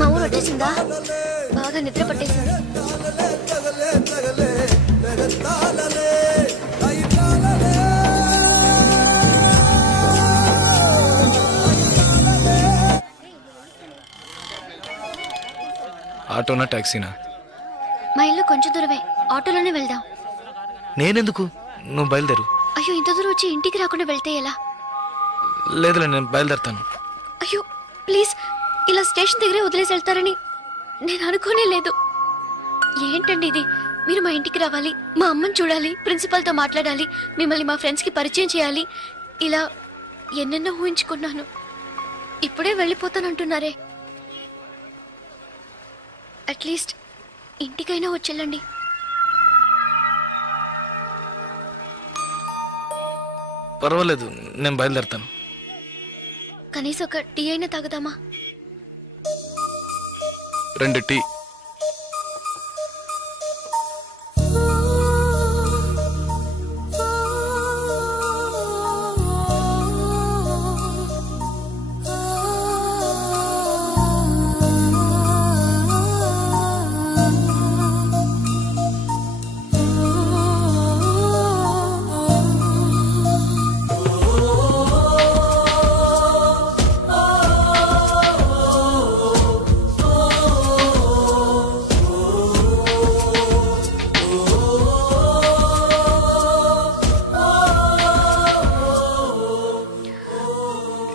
మా ఊరు వచ్చేసిందా? బాగా నిద్ర పట్టేసింది. ఆటోనా టాక్సీనా? మా ఇల్లు కొంచెం దూరమే, ఆటోలోనే వెళ్దాం. నేనెందుకు, నువ్వు బయలుదేరు. అయ్యో, ఇంత దూరం వచ్చి ఇంటికి రాకుండా వెళ్తే ఎలా? లేదులే, నేను బయలుదేరుతాను. అయ్యో ప్లీజ్, ఇలా స్టేషన్ దగ్గరే వదిలేసి వెళ్తారని నేను అనుకోనే లేదు. ఏంటండి ఇది? మీరు మా ఇంటికి రావాలి, మా అమ్మని చూడాలి, ప్రిన్సిపల్తో మాట్లాడాలి, మిమ్మల్ని మా ఫ్రెండ్స్కి పరిచయం చేయాలి, ఇలా ఎన్నెన్నో ఊహించుకున్నాను. ఇప్పుడే వెళ్ళిపోతానంటున్నారే. అట్లీస్ట్ ఇంటికైనా వచ్చేళ్ళండి. పర్వాలేదు, నేను బయలుదేరుతాను. కనీసం ఒక టీ అయినా తాగుదామా? 2 టీ.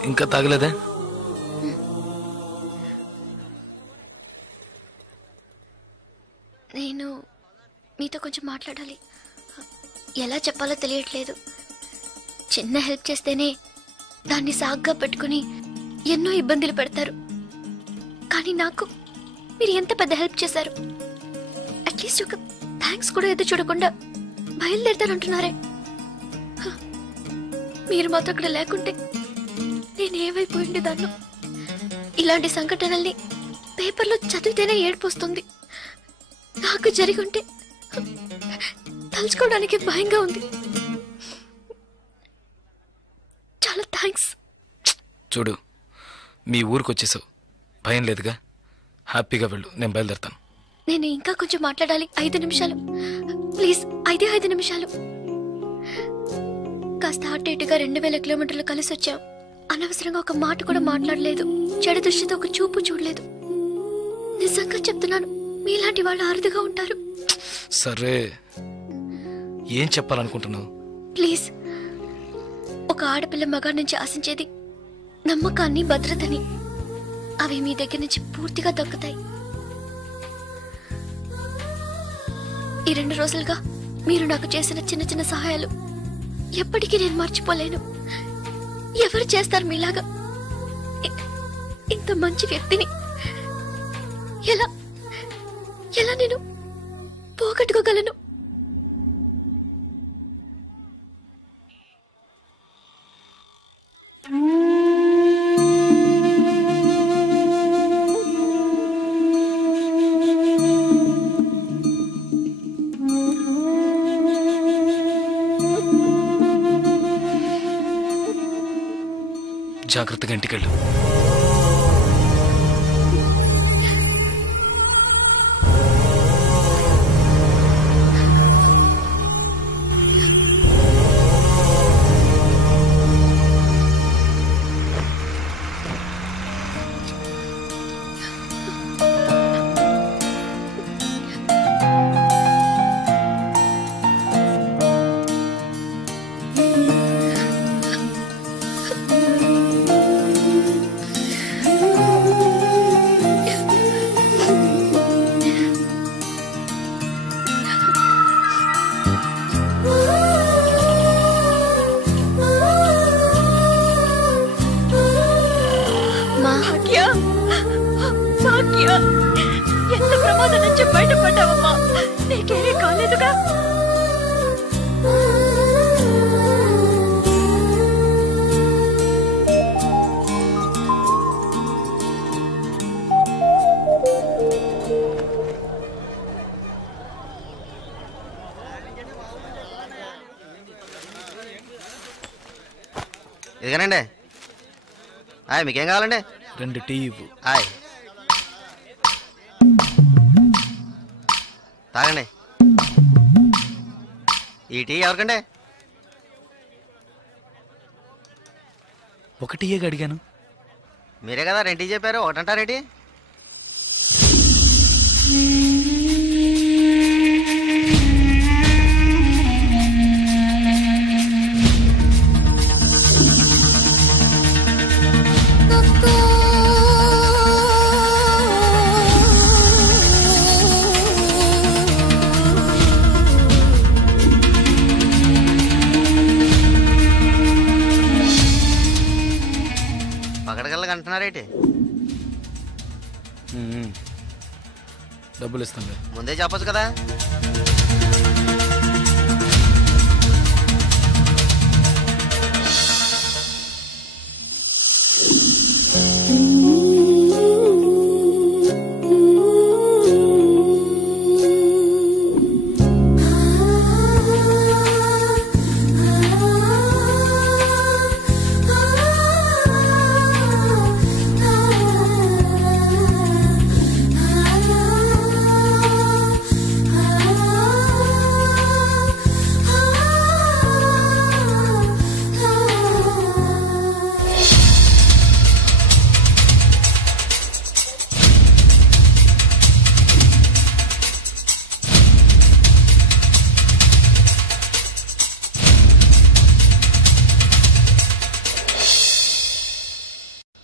ఇంకా తాగలేదే? నేను మీతో కొంచెం మాట్లాడాలి. ఎలా చెప్పాలో తెలియట్లేదు. చిన్న హెల్ప్ చేస్తేనే దాన్ని సాగ్గా పెట్టుకుని ఎన్నో ఇబ్బందులు పెడతారు. కానీ నాకు మీరు ఎంత పెద్ద హెల్ప్ చేశారు. అట్లీస్ట్ ఒక థ్యాంక్స్ కూడా ఎదురు చూడకుండా బయలుదేరుతానంటున్నారే. మీరు మాతో అక్కడ లేకుంటే నేనేమైపోయింది దాన్ని. ఇలాంటి సంఘటనల్ని పేపర్లో చదివితేనే ఏడుపొస్తుంది. నాకు జరిగి ఉంటే తలుచుకోవడానికి భయంగా ఉంది. చాలా థ్యాంక్స్. చూడు, మీ ఊరికి వచ్చేసావు, భయం లేదుగా, హ్యాపీగా వెళ్ళు. నేను బయలుదేరుతాను. నేను ఇంకా కొంచెం మాట్లాడాలి. 5 నిమిషాలు ప్లీజ్, 5 నిమిషాలు. కాస్త అటు ఇటుగా 2000 కిలోమీటర్లు కలిసి వచ్చాం. అనవసరంగా ఒక మాట కూడా మాట్లాడలేదు. చెడు దృష్టితో ఒక చూపు చూడలేదు. నిజంగా చెప్తున్నాను, మీలాంటి వాళ్ళు అరుదుగా ఉంటారు. సరే, ఏం చెప్పాలనుకుంటున్నావు? ప్లీజ్, ఒక ఆడపిల్ల మగాడి నుంచి ఆశించేది నమ్మకాన్ని, భద్రతని. అవి మీ దగ్గర నుంచి పూర్తిగా దక్కుతాయి. ఈ 2 రోజులుగా మీరు నాకు చేసిన చిన్న చిన్న సహాయాలు ఎప్పటికీ నేను మర్చిపోలేను. ఎవరు చేస్తారు మీలాగా? ఇంత మంచి వ్యక్తిని ఎలా ఎలా నేను పోగొట్టుకోగలను? జాగ్రత్తగా ఇంటికెళ్ళు. ఎంత ప్రమాదం నుంచి బయటపడ్డావమ్మా? నీకేమీ కాలేదుగా? ఇదిగోనండి. హాయ్ మీకేం కావాలండి? 2 టీ ఇవ్వు. హాయ్ తాగండి. ఈ టీ ఎవరికండి? 1 టీయేగా అడిగాను. మీరే కదా 2 టీ చెప్పారు, ఒకటంటారేంటి? పకడగల్లగా అంటున్నారేంటి? డబ్బులు ఇస్తాను. ముందే చెప్పొచ్చు కదా.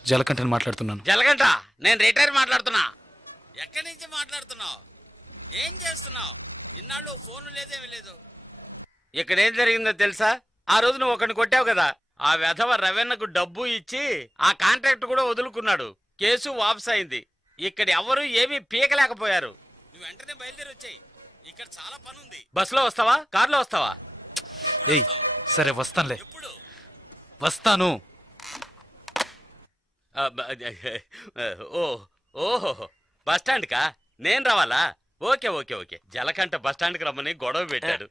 జలకంఠని మాట్లాడుతున్నాను. జలగంట, నేను రిటైర్ మాట్లాడుతున్నా. ఎక్కడి నుంచి మాట్లాడుతున్నావు? ఏం చేస్తున్నావు? ఇన్నాళ్ళు ఫోన్ లేదేమీ లేదు. ఇక్కడ ఏం జరిగిందో తెలుసా? ఆ రోజు నువ్వు ఒకరిని కొట్టావు కదా, ఆ వెధవ రవెన్నకు డబ్బు ఇచ్చి ఆ కాంట్రాక్ట్ కూడా వదులుకున్నాడు. కేసు వాపస్ అయింది. ఇక్కడ ఎవరు ఏమీ పీకలేకపోయారు. నువ్వు వెంటనే బయలుదేరి వచ్చాయి. ఇక్కడ చాలా పని ఉంది. బస్సులో వస్తావా, కారులో వస్తావా? ఏయ్ సరే వస్తానులే. ఎప్పుడు వస్తాను. ఓహో బస్ స్టాండ్ కా నేను రావాలా? Okay okay okay. Jalakanta bus stand కి రమ్మని గొడవ పెట్టాడు.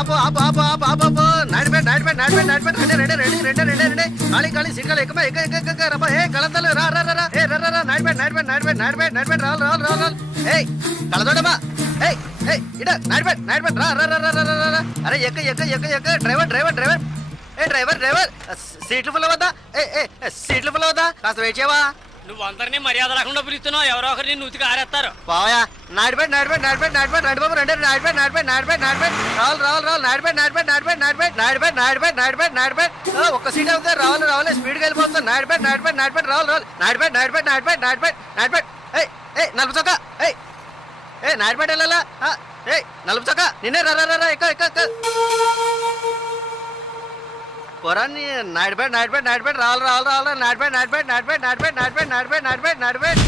ఆపు ఆపు ఆపు ఆపు ఆపు ఆపు నాడిపెట్ నాడిపెట్ నాడిపెట్ నాడిపెట్ అంటే ready ready ready ready ready ఖాళీ ఖాళీ సిక్కలు ఎక్కువ ఎక్క ఎక్క ఎక్క రబ్బా ఏ కళంతలు రా రా రా ఏ రా రా నాడిపెట్ నాడిపెట్ నాడిపెట్ నాడిపెట్ నాడిపెట్ రావాలి రావాలి రావాలి రావాలి ఏయ్ కళదోడమ్మా ఏయ్ ఏయ్ ఇడ నాడిపెట్ నాడిపెట్ రా రా రా రా రా రా అరే ఎక్క ఎక్క ఎక్క ఎక్క డ్రైవర్ డ్రైవర్ డ్రైవర్ ఏ డ్రైవర్ డ్రైవర్ సీట్లు ఫుల్ అవుదా? ఏ సీట్లు ఫుల్ అవుదా? కాస్త వెయిట్ చేయవా? నువ్వు అందరినీ మర్యాద లేకుండా పిలుస్తున్నావు. ఎవరో ఒకరిని నూతికి ఆరేస్తారు. పోయా నాడిపెట్ నాడిపెట్ నాడిపెట్ నాడిపెట్ నడిబాబు రెండు నాడిపెట్ నాడిపెట్ నాడిపెట్ నాడిపెట్ రావాలి రావాలి రావాలి నాడిపెట్ నాడిపెట్ నాడిపెట్ నాడిపెట్ నాడిపెట్ నాడిపెట్ నాడిపెట్ నాడిపెట్ ఒక్క సీట్ అవుతుంది రావాలి రావాలి స్పీడ్గా వెళ్ళిపోతుంది. నాడిపెట్ నాడిపెట్ నాడిపెట్ రావాలి రావాలి నాడిపెట్ నాడిపెట్ నాడిపెట్ నాడిపెట్ నాడిపెట్ ఏ ఏ నలుపు చొక్క ఏ నాడిపెట్ వెళ్ళాలా? ఏ నలుపు చొక్క నిన్నే రా రా ఎక్క ఎక్క ఎక్క పొరాన్ని నాడిపెట్ నాడిపెట్ నాడిపెట్ రావాలి రావాలి రావాలి నాడిపెట్ నాడిపెట్ నాడిపెట్ నాడిపెట్ నాడిపెట్ నాడిపెట్ నాడిపెట్ నాడిపెట్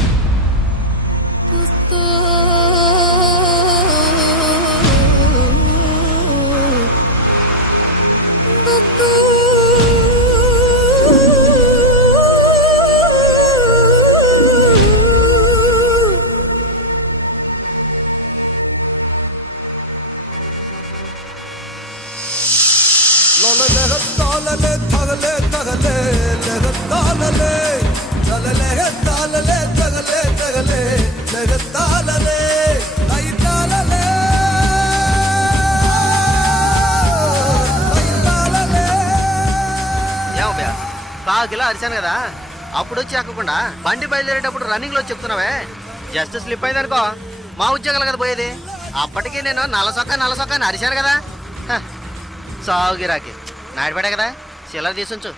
కిలో అరిచాను కదా, అప్పుడు వచ్చి ఎక్కకుండా బండి బయలుదేరేటప్పుడు రన్నింగ్ లో చెప్తున్నావే, జస్ట్ స్లిప్ అయింది అనుకో మా ఉద్యోగాలు కదా పోయేది. అప్పటికి నేను నలసొక్క అని అరిచాను కదా. సాగు గిరాకి నాడిపడే కదా, చిల్లర తీసుంచు.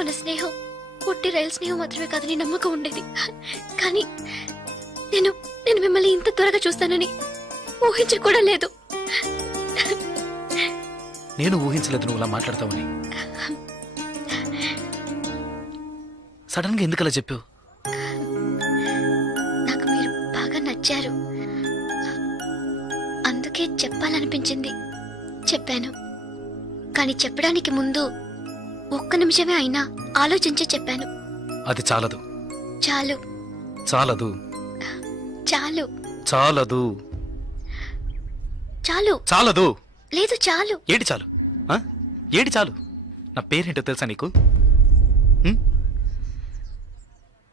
మన స్నేహం పుట్టి రైలు స్నేహం మాత్రమే కాదని నమ్మకం ఉండేది. కానీ నేను నేను మిమ్మల్ని ఇంత త్వరగా చూస్తానని ఊహించి కూడా లేదు. నేను ఊహించలేదు నువ్వు అలా మాట్లాడతావని. సడన్ గా ఎందుకు అలా చెప్పావు? నాకు మీరు బాగా నచ్చారు, అందుకే చెప్పాలనిపించింది, చెప్పాను. కానీ చెప్పడానికి ముందు ఒక్క నిమిషమే అయినా ఆలోచించి చెప్పాను. అది చాలదు. చాలు. చాలదు. చాలు. చాలదు. చాలు. చాలదు. లేదు చాలు. ఏడి చాలు? ఏడి చాలు? నా పేరేంటో తెలుసా నీకు?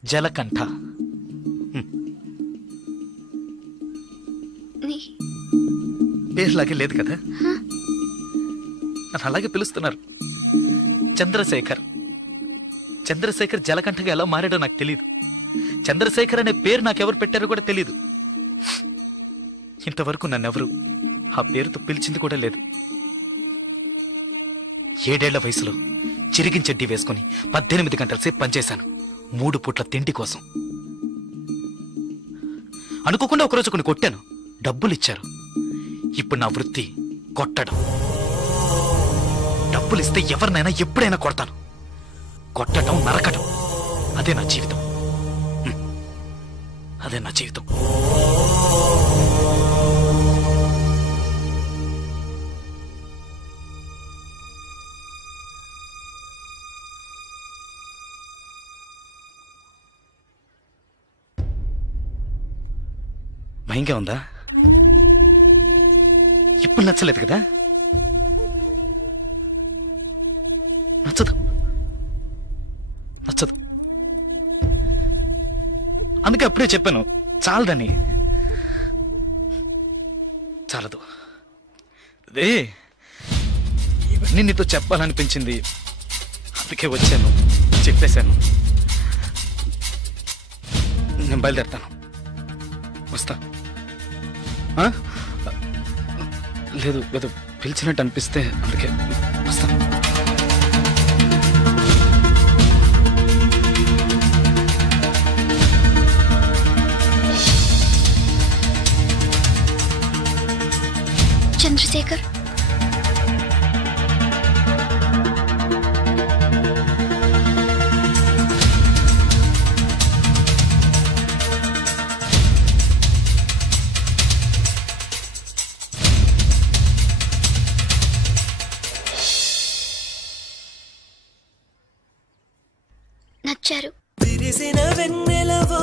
జలకంఠ. పేరులాగే లేదు కదా, నన్ను అలాగే పిలుస్తున్నారు. చంద్రశేఖర్. చంద్రశేఖర్ జలకంఠగా ఎలా మారాడో నాకు తెలియదు. చంద్రశేఖర్ అనే పేరు నాకెవరు పెట్టారో కూడా తెలియదు. ఇంతవరకు నన్నెవరు ఆ పేరుతో పిలిచింది కూడా లేదు. 7 ఏళ్ల వయసులో చిరిగిన చెడ్డీ వేసుకుని 18 గంటల సేపు పనిచేశాను 3 పూట్ల తిండి కోసం. అనుకోకుండా ఒకరోజు కొన్ని కొట్టాను, డబ్బులు ఇచ్చారు. ఇప్పుడు నా వృత్తి కొట్టడం. డబ్బులు ఇస్తే ఎవరినైనా ఎప్పుడైనా కొడతాను. కొట్టడం, నరకడం, అదే నా జీవితం. అదే నా జీవితం. భయంగా ఉందా? ఇప్పుడు నచ్చలేదు కదా? నచ్చదు. నచ్చదు. అందుకే అప్పుడే చెప్పాను చాలదని. చాలదు. అదే ఇవన్నీ నీతో చెప్పాలనిపించింది, అందుకే వచ్చాను, చెప్పేశాను. నేను బయలుదేరుతాను. వస్తా. లేదు ఏదో పిలిచినట్టు అనిపిస్తే అందుకే వస్తా. చంద్రశేఖర్, నచ్చారు. విరిసిన వెన్నెలవో